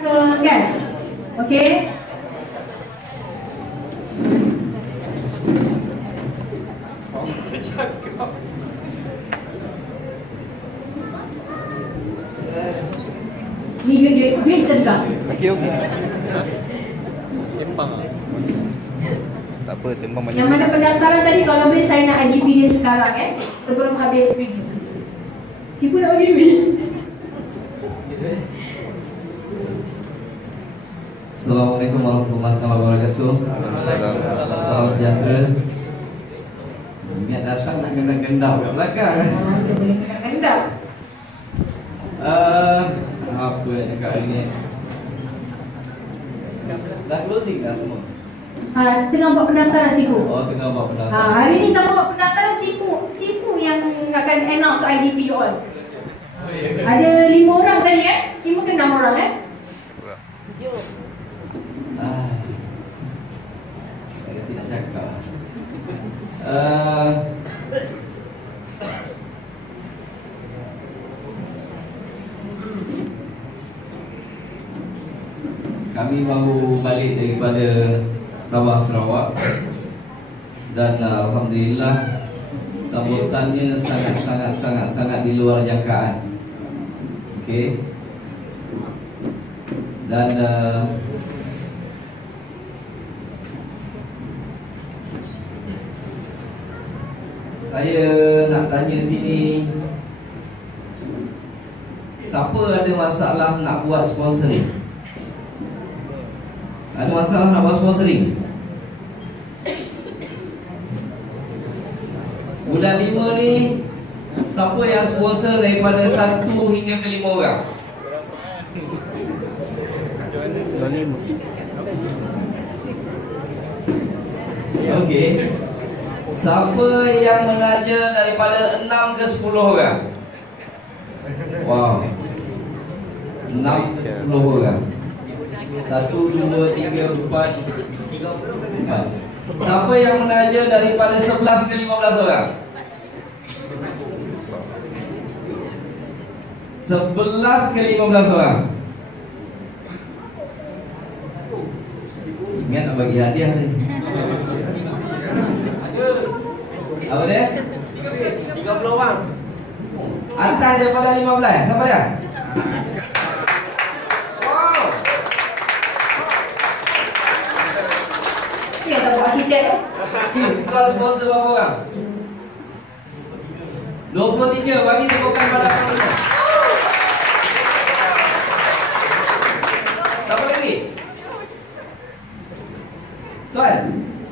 Kan? Okey. Ni dia sedap. Okey. Tempang. Tak apa, tempang banyak. Yang mana pendaftaran tadi, kalau boleh saya nak IDP dia sekarang sebelum habis video. Siapa nak IDP? Assalamualaikum warahmatullahi wabarakatuh. Salam sejahtera. Ingat datang nak kena gendap kat belakang. Dia boleh kena gendap. Apa yang cakap hari ni? Dah closing dah semua? Tengah buat pendaftaran Sifu. Oh, tengah buat pendaftaran. Hari ni sama buat pendaftaran Sifu yang akan announce IDP all. Ada 5 orang tadi 5 ke 6 orang Saya tidak cakap. Kami baru balik daripada Sabah Sarawak dan alhamdulillah sambutannya sangat di luar jangkaan. Okey. Dan saya nak tanya sini, siapa ada masalah nak buat sponsoring? Ada masalah nak buat sponsoring? Bulan 5 ni, siapa yang sponsor daripada 1 hingga ke 5 orang? Okey. Siapa yang menaja daripada 6 ke 10 orang? Wow. 6 ke 10 orang. 1, 2, 3, 4. Siapa yang menaja daripada 11 ke 15 orang? 11 ke 15 orang. Ingat nak bagi hadiah ni. Apa dia? 30 orang. Atas daripada 15. Siapa dia? Wow. Dia tak buat arkitek tu. Tuan sponsor berapa orang? 23. Bagi tepukan pada kami. Siapa lagi? Tuan?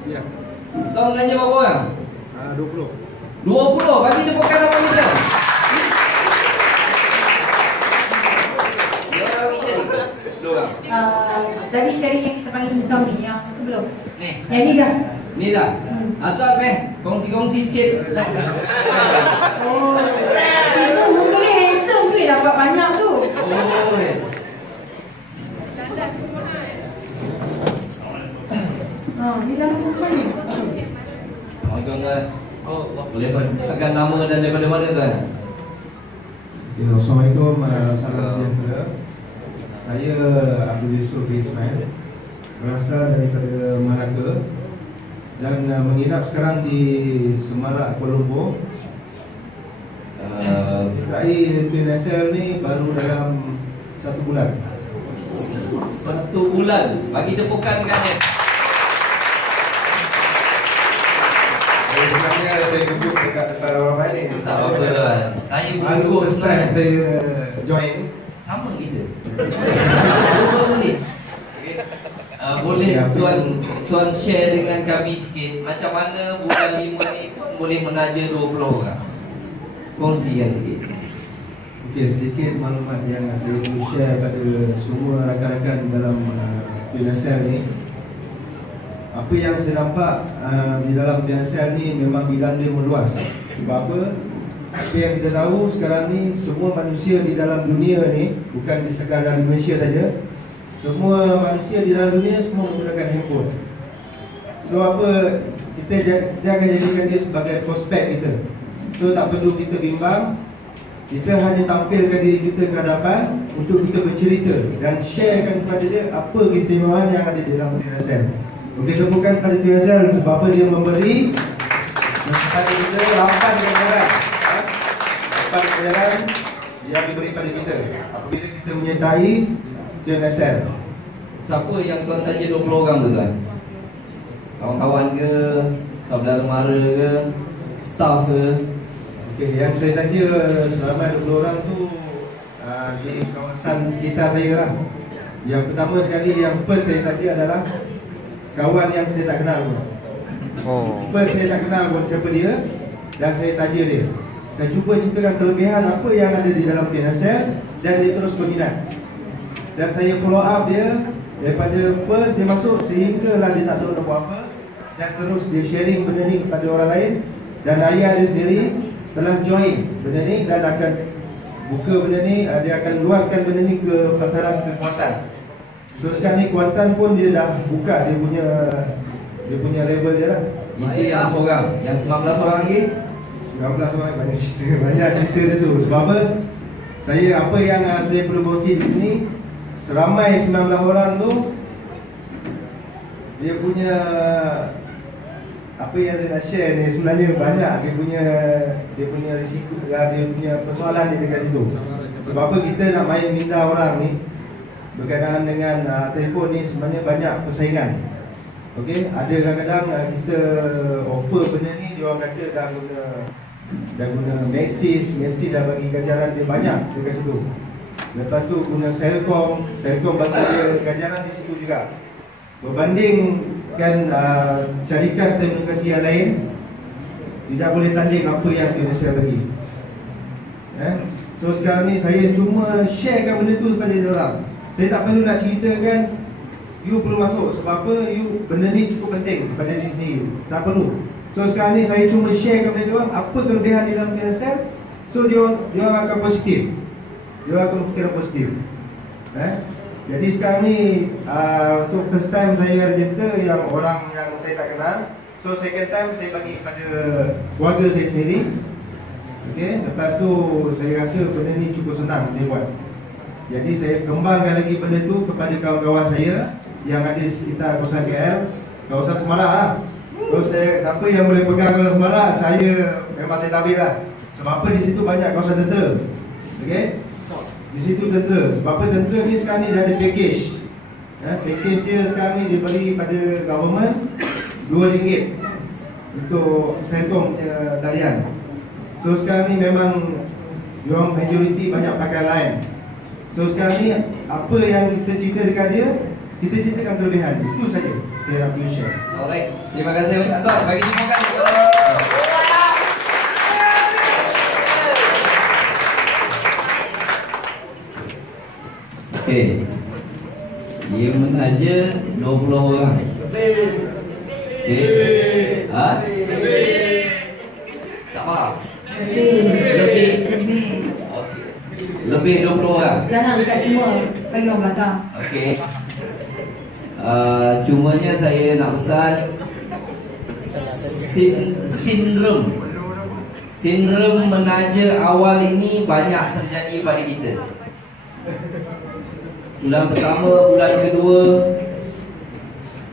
Ya. Tuan belanja berapa orang? 20. 20. Bagi tepukan apa kita? Dia orang bagi share. 2 orang. Tadi sharing yang kita panggil income ni, yang sebelum. Ni. Yang ni dah. Ni dah. Tuan kongsi-kongsi sikit. Oh. Itu mungkin handsome tu yang dapat banyak tu. Oh. Ni dah bukan. Tuan, boleh akan nama dan daripada mana tuan? Ya, Assalamualaikum, salam sejahtera. Saya Abdul Yusuf Ismail, berasal daripada Melaka dan menginap sekarang di Semarak, Kuala Lumpur. PKI Twin SL ni baru dalam 1 bulan. 1 bulan. Bagi tepukan kan dia. Sebenarnya saya duduk dekat depan orang lain. Tak apa tuan. Saya baru duduk first time saya join. sama kita. Boleh tuan share dengan kami sikit macam mana bulan 5 ni boleh menaja 20 orang. Kongsikan sikit. Okey, sedikit maklumat yang saya ingin share pada semua rakan-rakan dalam PNSL ni. Apa yang saya nampak di dalam PNSL ni memang dilanda meluas. Sebab apa? Apa yang kita tahu sekarang ni, semua manusia di dalam dunia ni, bukan di sekadar Malaysia saja, semua manusia di dalam dunia semua menggunakan handphone. So apa, kita jangan jadikan dia sebagai prospek kita. So tak perlu kita bimbang, kita hanya tampilkan diri kita ke hadapan, untuk kita bercerita dan sharekan kepada dia apa keistimewaan yang ada di dalam PNSL. Okey, tepukan kepada PNSL sebab apa dia memberi kepada kita 8 ganjaran. 8 ganjaran yang diberi pada kita apabila kita menyertai PNSL. Siapa yang tuan tanya 20 orang tu tuan? Kawan-kawan ke, saudara mara ke, staff ke? Okey, yang saya tanya selama 20 orang tu di kawasan sekitar saya lah. Yang pertama sekali, yang first saya tanya adalah kawan yang saya tak kenal pun. First saya tak kenal pun siapa dia, dan saya tanya dia. Saya cuba ceritakan kelebihan apa yang ada di dalam PNSL dan dia terus berminat. Dan saya follow up dia daripada first dia masuk sehinggalah dia tak tahu nak buat apa, dan terus dia sharing benda ni kepada orang lain. Dan ayah dia sendiri telah join benda ni dan akan buka benda ni, dia akan luaskan benda ni ke pasaran ke Kuantan. So sekarang ni Kuantan pun dia dah buka dia punya label dia lah. Itu yang seorang, yang 19 orang lagi? 19 orang banyak cerita dia tu. Sebab apa? Apa yang saya perlu kongsi di sini, seramai 19 orang tu dia punya apa yang saya nak share ni sebenarnya banyak dia punya risiko, dia punya persoalan di dekat situ. Sebab apa kita nak main minda orang ni berkaitan dengan telefon ni sebenarnya banyak persaingan. Okey, ada kadang-kadang kita offer benda ni dia orang kata dah guna Messi dah bagi ganjaran dia banyak dekat situ. Lepas tu guna Selcom bagi dia ganjaran di situ juga. Berbandingkan syarikat telekomunikasi yang lain, tidak boleh tanding apa yang Indonesia bagi. So sekarang ni saya cuma sharekan benda tu kepada dia orang. Saya tak perlu nak ceritakan you perlu masuk sebab apa, benda ni cukup penting pada diri sendiri. Tak perlu. So sekarang ni saya cuma sharekan kepada dia orang apa kelebihan di dalam PNSL. So dia orang akan positif. Dia akan berfikiran positif. Jadi sekarang ni untuk first time saya register yang orang yang saya tak kenal. So second time saya bagi kepada keluarga saya sendiri. Okay, lepas tu saya rasa benda ni cukup senang saya buat. Jadi saya kembangkan lagi benda tu kepada kawan-kawan saya yang ada di sekitar kawasan KL, kawasan Semarak lah. So siapa yang boleh pegang kawasan Semarak, memang saya tabir lah. Sebab apa di situ banyak kawasan tentera. Okay, di situ tentera. Sebab apa tentera ni sekarang ni dah ada package. Package dia sekarang ni diberi pada government RM2 untuk Selcom punya talian. So sekarang ni memang diorang majoriti banyak pakai line. So sekarang ni apa yang kita cerita dekat dia, kita ceritakan kelebihan. Itu saja saya nak perlu share. Alright, terima kasih banyak tuan. Bagi semangat. Okey. Dia menaja 20 orang. Okey. Tak faham. Lebih 20 orang. Jangan dekat semua. Bagi orang belakang. Okey. Cumanya saya nak pesan sindrom menaja awal ini banyak terjadi pada kita. Bulan pertama, bulan kedua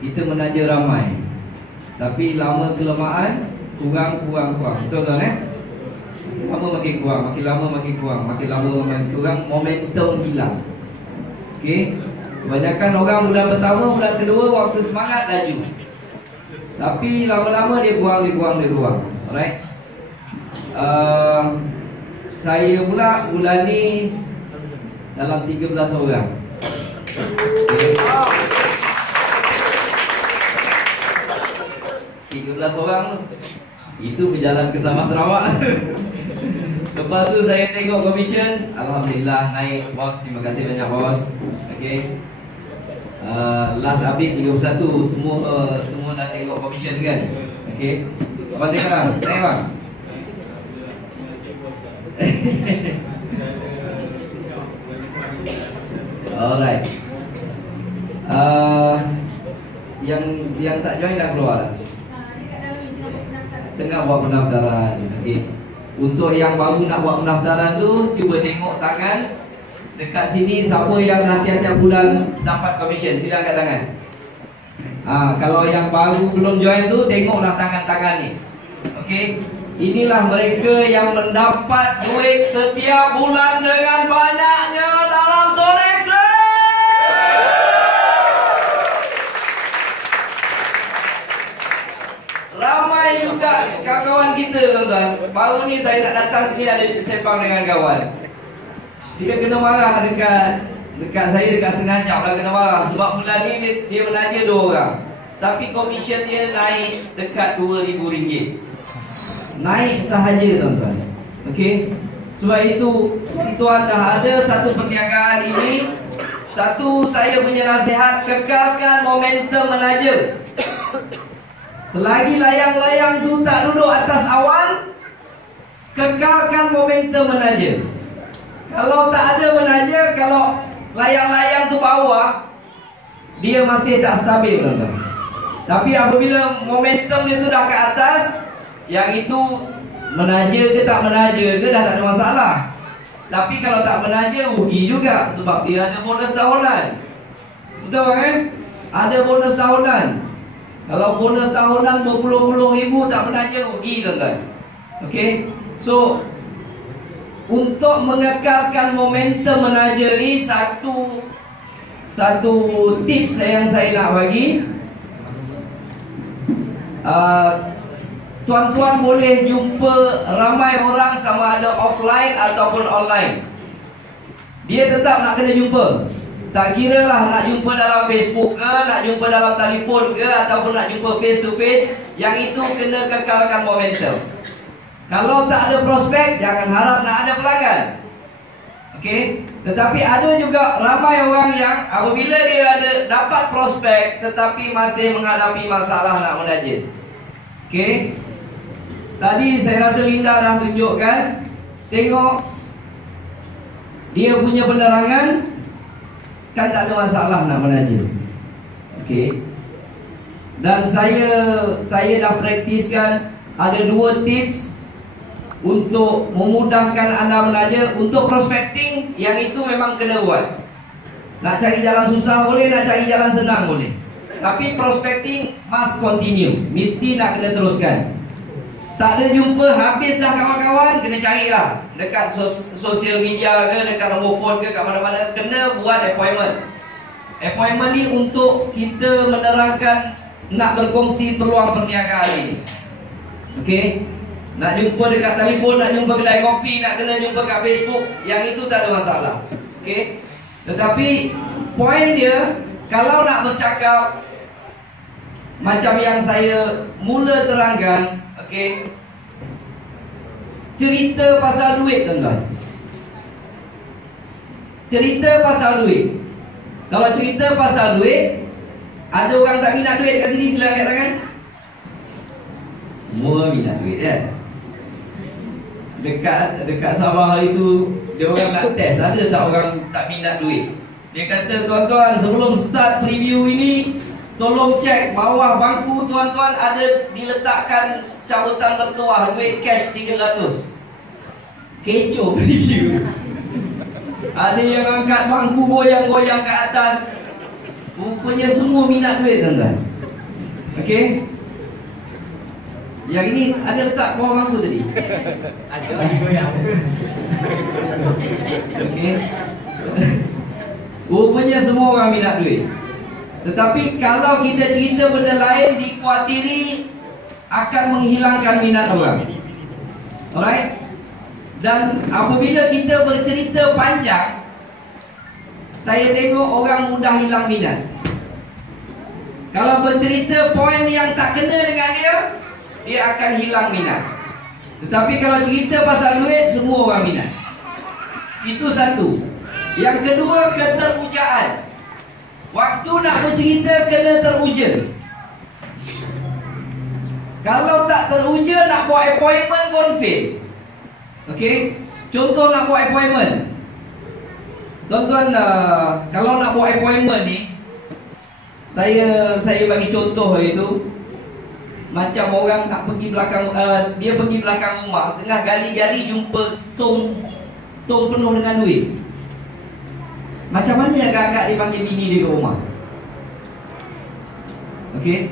kita menaja ramai. Tapi lama kelamaan kurang. Betul tuan Lama makin kurang, makin lama makin kurang, makin lama makin kurang, momentum hilang. Okey. Kebanyakan orang bulan pertama, bulan kedua waktu semangat laju. Tapi lama-lama dia kurang. Alright. Saya pula bulan ni dalam 13 orang. Okay. 13 orang itu berjalan ke Sabah Sarawak. Lepas tu saya tengok komisen, alhamdulillah naik bos, terima kasih banyak bos. Okey. Last update 31 semua dah tengok komisen kan. Okey. Apa sekarang? Naik bang. Alright. Yang tak join dah keluar. Tengah buat pendaftaran. Okey. Untuk yang baru nak buat pendaftaran tu, cuba tengok tangan Dekat sini siapa yang tiap-tiap bulan dapat komisen? Sila angkat tangan. Kalau yang baru belum join tu, tengoklah tangan-tangan ni. Okey. Inilah mereka yang mendapat duit setiap bulan dengan banyaknya dalam donation. Ramai juga kawan-kawan kita, tuan-tuan. Baru ni saya nak datang sini ada sembang dengan kawan. Dia kena marah dekat saya dekat setengah jam lah kena marah. Sebab bulan ni dia menaja 2 orang. Tapi komisen dia naik dekat RM2,000. Naik sahaja, tuan-tuan. Okey. Sebab itu tuan dah ada satu perniagaan ini. Satu, saya punya nasihat, kekalkan momentum menaja. Selagi layang-layang tu tak duduk atas awan, kekalkan momentum menaja. Kalau tak ada menaja, kalau layang-layang tu bawah, dia masih tak stabil, tuan-tuan. Tapi apabila momentum dia tu dah ke atas, yang itu menaja ke tak menaja ke dah tak ada masalah. Tapi kalau tak menaja, rugi juga. Sebab dia ada bonus tahunan. Betul kan? Ada bonus tahunan. Kalau bonus tahunan RM20,000 tak menaja, rugi, tuan-tuan. Okey. So, untuk mengekalkan momentum menaja ni, satu tips yang saya nak bagi, tuan-tuan boleh jumpa ramai orang sama ada offline ataupun online. Dia tetap nak kena jumpa. Tak kira lah nak jumpa dalam Facebook ke, nak jumpa dalam telefon ke, ataupun nak jumpa face to face. Yang itu kena kekalkan momentum. Kalau tak ada prospek, jangan harap nak ada pelanggan. Okey. Tetapi ada juga ramai orang yang apabila dia ada dapat prospek, tetapi masih menghadapi masalah nak menaja. Okey. Tadi saya rasa Linda dah tunjukkan. Tengok dia punya penerangan, kan tak ada masalah nak menaja. Okey. Dan saya dah praktiskan ada 2 tips untuk memudahkan anda menaja. Untuk prospecting, yang itu memang kena buat. Nak cari jalan susah boleh, nak cari jalan senang boleh. Tapi prospecting must continue. Mesti nak kena teruskan. Tak ada jumpa, habis dah kawan-kawan, kena carilah dekat sosial media ke, dekat nombor phone ke, kat mana-mana. Kena buat appointment. Appointment ni untuk kita menerangkan, nak berkongsi peluang perniagaan ini. Okey. Nak jumpa dekat telefon, nak jumpa kedai kopi, nak kena jumpa kat Facebook, yang itu tak ada masalah. Okey. Tetapi poin dia, kalau nak bercakap macam yang saya mula terangkan, okey, cerita pasal duit, tuan-tuan. Cerita pasal duit. Kalau cerita pasal duit, ada orang tak minat duit kat sini, sila angkat tangan. Semua minat duit, kan? Dekat Sabah hari tu, dia orang nak test, ada tak orang tak minat duit. Dia kata, tuan-tuan, sebelum start preview ini, tolong cek bawah bangku tuan-tuan ada diletakkan cabutan bertuah, duit cash 300. Kecoh preview. Ada yang angkat bangku goyang-goyang ke atas. Rupanya semua minat duit, tuan-tuan. Okey. Yang ini ada letak bawah bangku tadi? Ada goyang. Okey. Rupanya semua orang minat duit. Tetapi kalau kita cerita benda lain, dikhawatiri akan menghilangkan minat orang. Alright? Dan apabila kita bercerita panjang, saya tengok orang mudah hilang minat. Kalau bercerita poin yang tak kena dengan dia akan hilang minat. Tetapi kalau cerita pasal duit, semua orang minat. Itu satu. Yang kedua, keterpujaan. Waktu nak bercerita kena teruja. Kalau tak teruja, nak buat appointment pun fail. Okey. Contoh nak buat appointment. Tuan-tuan, kalau nak buat appointment ni, saya bagi contoh hari tu. Macam orang nak pergi belakang, dia pergi belakang rumah, tengah gali-gali jumpa tong penuh dengan duit. Macam mana agak-agak dia panggil bini dia ke rumah? Okey.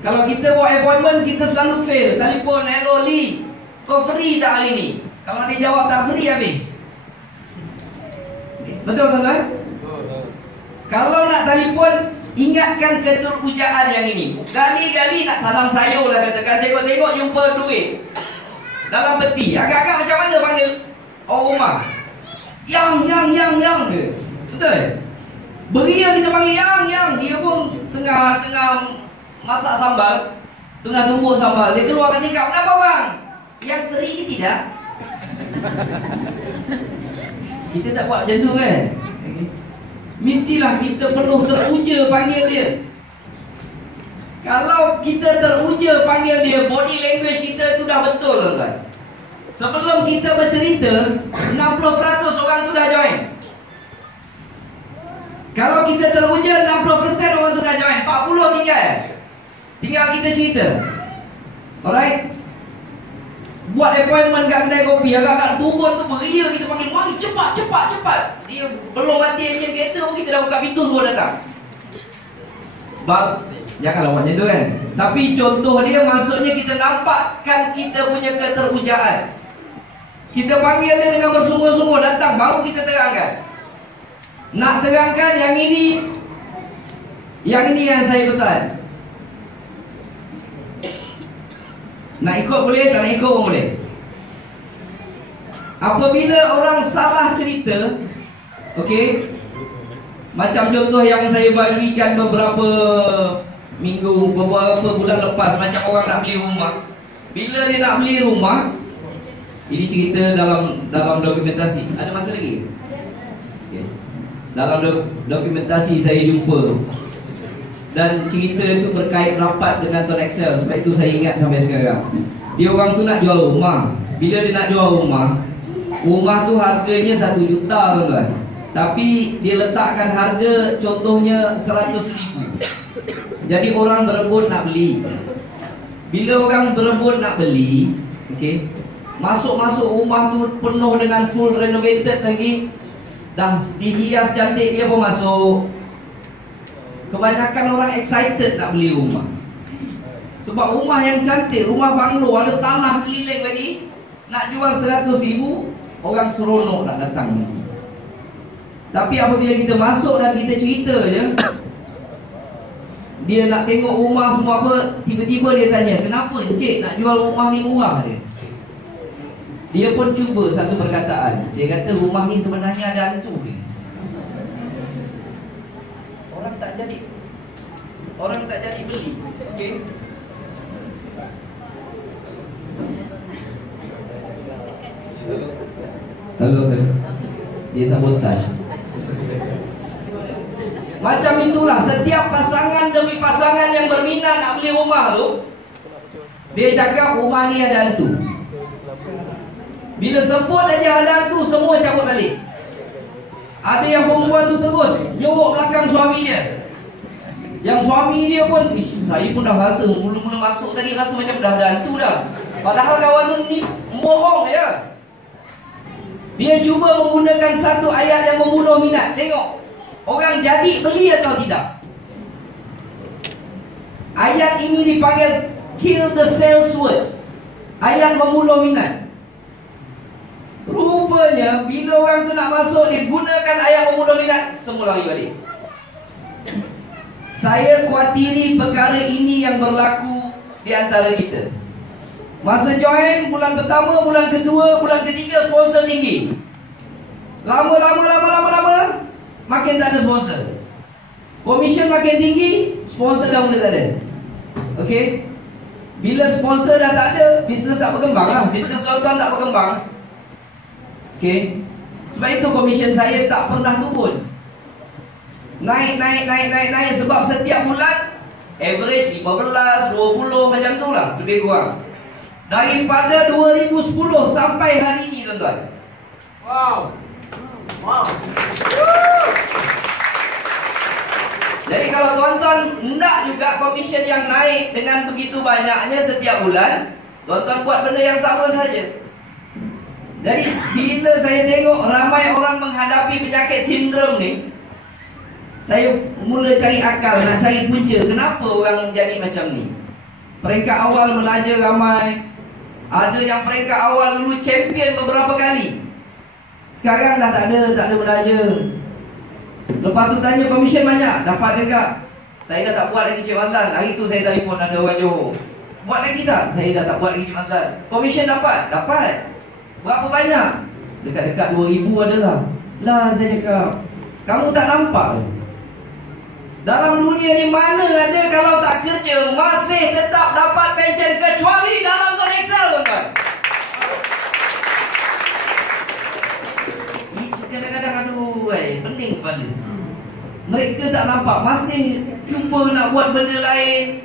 Kalau kita buat appointment, kita selalu fail. Telefon, hello Lee, kau free tak hari ni? Kalau dia jawab tak free, habis. Okay. Betul tuan-tuan? Kalau nak telefon, ingatkan keterujaan yang ini. Gali-gali nak tanam sayur lah katakan. Tengok-tengok jumpa duit dalam peti. Agak-agak macam mana panggil orang rumah? Yang dia. Betul? Beria kita panggil yang. Dia pun tengah masak sambal, tengah tumbuk sambal. Dia keluar kat tingkap. Kenapa bang? Yang seri ke tidak? Kita tak buat macam tu kan? Okay. Mestilah kita penuh teruja panggil dia. Kalau kita teruja panggil dia, body language kita tu dah betul tuan-tuan. Sebelum kita bercerita, 60% orang tu dah join. Kalau kita teruja, 60% orang tu dah join. 40 tinggal kita cerita. Alright. Buat appointment kat kedai kopi, agak-agak turun tu beria, kita panggil, mari cepat. Dia belum mati enjin kereta pun kita dah buka pintu semua datang. Janganlah buat macam tu kan. Tapi contoh dia, maksudnya kita nampakkan kita punya keterujaan. Kita panggil dia dengan bersungguh-sungguh datang, baru kita terangkan. Nak terangkan yang ini yang saya pesan. Nak ikut boleh, tak nak ikut pun boleh. Apabila orang salah cerita, okey, macam contoh yang saya bagikan beberapa bulan lepas, macam orang nak beli rumah. Bila dia nak beli rumah, ini cerita dalam dokumentasi. Ada masa lagi? Okay. Dalam dokumentasi saya jumpa, dan cerita itu berkait rapat dengan Tuan Excel. Sebab itu saya ingat sampai sekarang. Dia orang tu nak jual rumah. Bila dia nak jual rumah tu harganya 1 juta tuan-tuan. Tapi dia letakkan harga contohnya 100,000. Jadi orang berebut nak beli. Bila orang berebut nak beli, okay, masuk rumah tu penuh dengan full renovated lagi, dah dihias cantik, dia pun masuk. Kebanyakan orang excited nak beli rumah. Sebab rumah yang cantik, rumah banglo, ada tanah keliling lagi, nak jual 100,000, orang seronok nak datang. Tapi apabila kita masuk dan kita cerita je, dia nak tengok rumah semua apa, tiba-tiba dia tanya, kenapa encik nak jual rumah ni murah dia? Dia pun cuba satu perkataan. Dia kata rumah ni sebenarnya ada hantu dia. Orang tak jadi beli. Okey. Halo. Dia sabotaj. Macam itulah setiap pasangan demi pasangan yang berminat nak beli rumah tu, dia cakap rumah ni ada hantu. Bila sebut aja ada hantu, semua cabut balik. Ada yang perempuan tu terus nyorok belakang suami dia. Yang suami dia pun, saya pun dah rasa, mula-mula masuk tadi rasa macam dah ada hantu dah. Padahal kawan tu ni bohong ya. Dia cuba menggunakan satu ayat yang membunuh minat. Tengok, orang jadi beli atau tidak. Ayat ini dipanggil kill the sales word. Ayat membunuh minat. Rupanya bila orang tu nak masuk, dia gunakan ayat membunuh minat, semua lari balik. Saya khawatiri perkara ini yang berlaku di antara kita. Masa join, bulan pertama, bulan kedua, bulan ketiga sponsor tinggi. Lama makin tak ada sponsor. Komisen makin tinggi, sponsor dah mula tak ada. Okey. Bila sponsor dah tak ada, bisnes tak berkembang lah. Bisnes tuan-tuan tak berkembang. Okey. Sebab itu komisen saya tak pernah turun. Naik sebab setiap bulan average 15, 20 macam tu lah, lebih kurang. Daripada 2010 sampai hari ini tuan-tuan. Wow. Jadi kalau tuan-tuan nak juga komisen yang naik dengan begitu banyaknya setiap bulan, tuan-tuan buat benda yang sama saja. Jadi bila saya tengok ramai orang menghadapi penyakit sindrom ni, saya mula cari akal, nak cari punca kenapa orang jadi macam ni. Peringkat awal menaja ramai. Ada yang peringkat awal dulu champion beberapa kali. Sekarang dah tak ada menaja. Lepas tu tanya komisen banyak, dapat dekat. Saya dah tak buat lagi Cik Mazlan. Hari tu saya telefon ada orang Johor. Buat lagi tak? Saya dah tak buat lagi Cik Mazlan. Komisen dapat? Dapat. Berapa banyak? Dekat-dekat 2,000 adalah. Lah saya cakap, kamu tak nampak ke? Dalam dunia ni mana ada kalau tak kerja masih tetap dapat pension kecuali dalam zon Excel, tuan-tuan. Itu kadang-kadang pening kepala. Mereka tak nampak, masih cuba nak buat benda lain.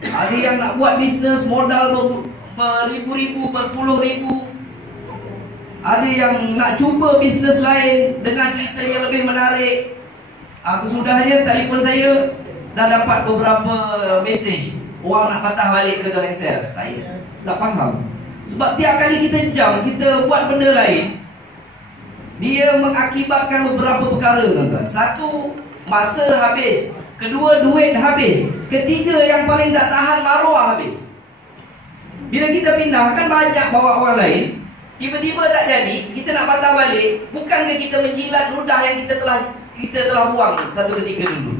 Ada yang nak buat bisnes modal beribu-ribu, berpuluh ribu. Ada yang nak cuba bisnes lain dengan cerita yang lebih menarik. Kesudahnya telefon saya dah dapat beberapa mesej orang nak patah balik ke dalam Excel. Saya tak faham. Sebab tiap kali kita jam, kita buat benda lain, dia mengakibatkan beberapa perkara, tuan-tuan. Satu, masa habis. Kedua, duit habis. Ketiga, yang paling tak tahan, maruah habis. Bila kita pindah, kan banyak bawa orang lain. Tiba-tiba tak jadi, kita nak patah balik. Bukankah kita menjilat ludah yang kita telah buang satu ketika dulu?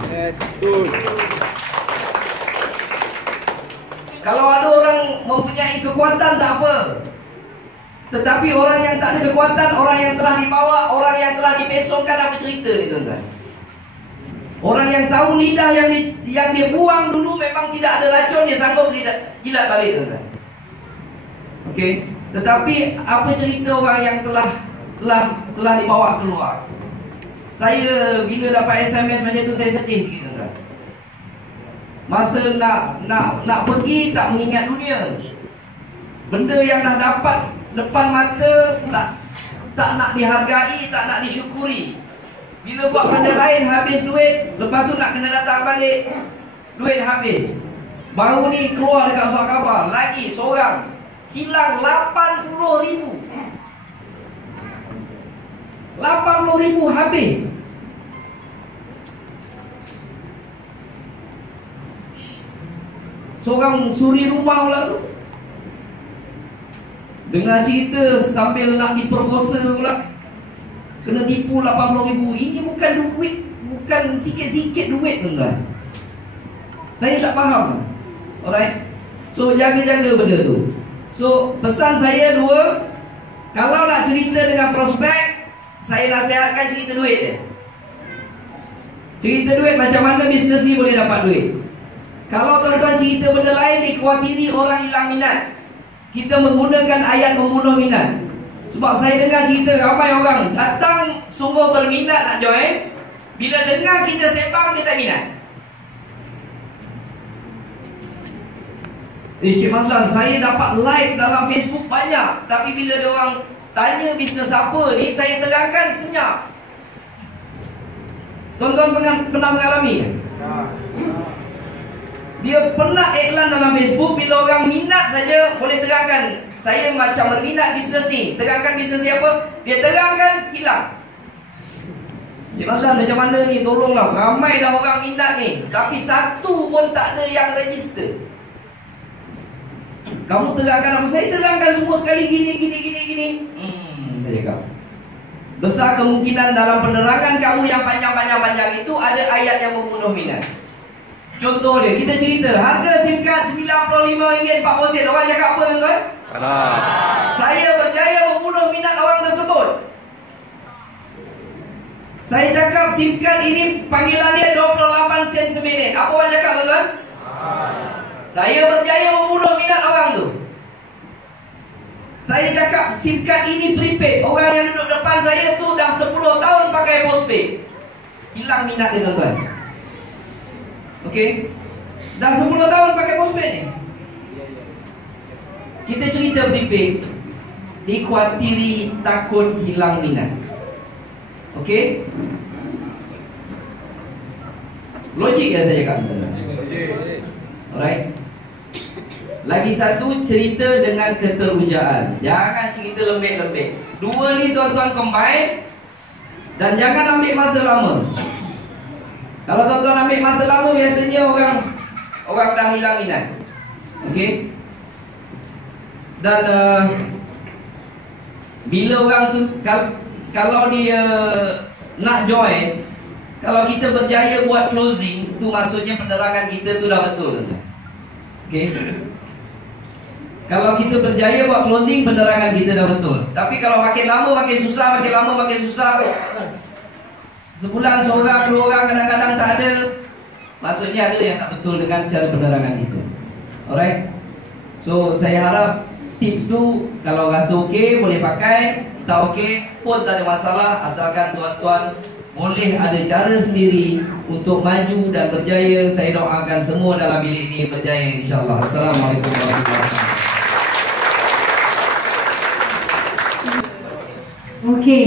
Kalau ada orang mempunyai kekuatan tak apa. Tetapi orang yang tak ada kekuatan, orang yang telah dibawa, orang yang telah dipesongkan, apa cerita ni, tuan-tuan? Orang yang tahu lidah yang dia buang dulu memang tidak ada racun, dia sanggup jilat balik, tuan-tuan. Okey. Tetapi apa cerita orang yang telah dibawa keluar? Saya bila dapat SMS macam tu saya sedih sikit, tuan-tuan. Masa nak pergi tak mengingat dunia. Benda yang dah dapat depan mata tak nak dihargai, tak nak disyukuri. Bila buat benda lain habis duit, lepas tu nak kena datang balik, duit habis. Baru ni keluar dekat surat khabar, lagi seorang hilang 80,000. 80,000 habis. Seorang suri rumah pula tu, dengar cerita sambil nak diperkosa pula, kena tipu 80,000. Ini bukan duit, bukan sikit-sikit duit, tuan-tuan. Saya tak faham. Alright. So jaga-jaga benda tu. So pesan saya dua, kalau nak cerita dengan prospek, saya nasihatkan cerita duit je. Cerita duit macam mana bisnes ni boleh dapat duit. Kalau tuan-tuan cerita benda lain, dikhawatiri orang hilang minat. Kita menggunakan ayat membunuh minat. Sebab saya dengar cerita ramai orang datang sungguh berminat nak join, bila dengar kita sembang dia tak minat. Cik Mazlan, saya dapat like dalam Facebook banyak, tapi bila dia orang tanya bisnes apa ni, saya terangkan senyap. Tuan-tuan pernah mengalami? Dia pernah iklan dalam Facebook, bila orang minat saja boleh terangkan, saya macam berminat bisnes ni, terangkan bisnes siapa, dia terangkan hilang. Cik Mazlan, macam mana ni, tolonglah, ramai dah orang minat ni, tapi satu pun tak ada yang register. Kamu terangkan apa? Saya terangkan semua sekali gini. Saya cakap, besar kemungkinan dalam penerangan kamu yang panjang itu ada ayat yang membunuh minat. Contoh dia, kita cerita harga SIM card RM95.40. Orang cakap apa, tuan-tuan? Saya berjaya membunuh minat orang tersebut. Saya cakap SIM card ini panggilan dia 28 sen seminit. Apa orang cakap, tuan-tuan? Saya berjaya membunuh minat orang tu. Saya cakap SIM card ini prepaid. Orang yang duduk depan saya tu dah 10 tahun pakai postpaid. Hilang minat dia, tuan-tuan. Okey. Dah 10 tahun pakai postpaid ni. Kita cerita prepaid, dikhawatiri takut hilang minat. Okey. Logik ya saya cakap, tuan-tuan. Alright. Lagi satu, cerita dengan keterujaan. Jangan cerita lembek-lembek. Dua ni tuan-tuan combine. Dan jangan ambil masa lama. Kalau tuan-tuan ambil masa lama, biasanya orang dah hilang minat. Okey. Dan bila orang tu kalau dia nak join, kalau kita berjaya buat closing, tu maksudnya penerangan kita tu dah betul, tuan-tuan. Okey. Kalau kita berjaya buat closing, penerangan kita dah betul. Tapi kalau makin lama makin susah, makin lama makin susah. Sebulan seorang, dua orang, kadang-kadang tak ada. Maksudnya ada yang tak betul dengan cara penerangan kita. Alright. So saya harap tips tu kalau rasa okey boleh pakai, tak okey pun tak ada masalah, asalkan tuan-tuan boleh ada cara sendiri untuk maju dan berjaya. Saya doakan semua dalam bilik ini berjaya insya-Allah. Assalamualaikum warahmatullahi wabarakatuh. Okey.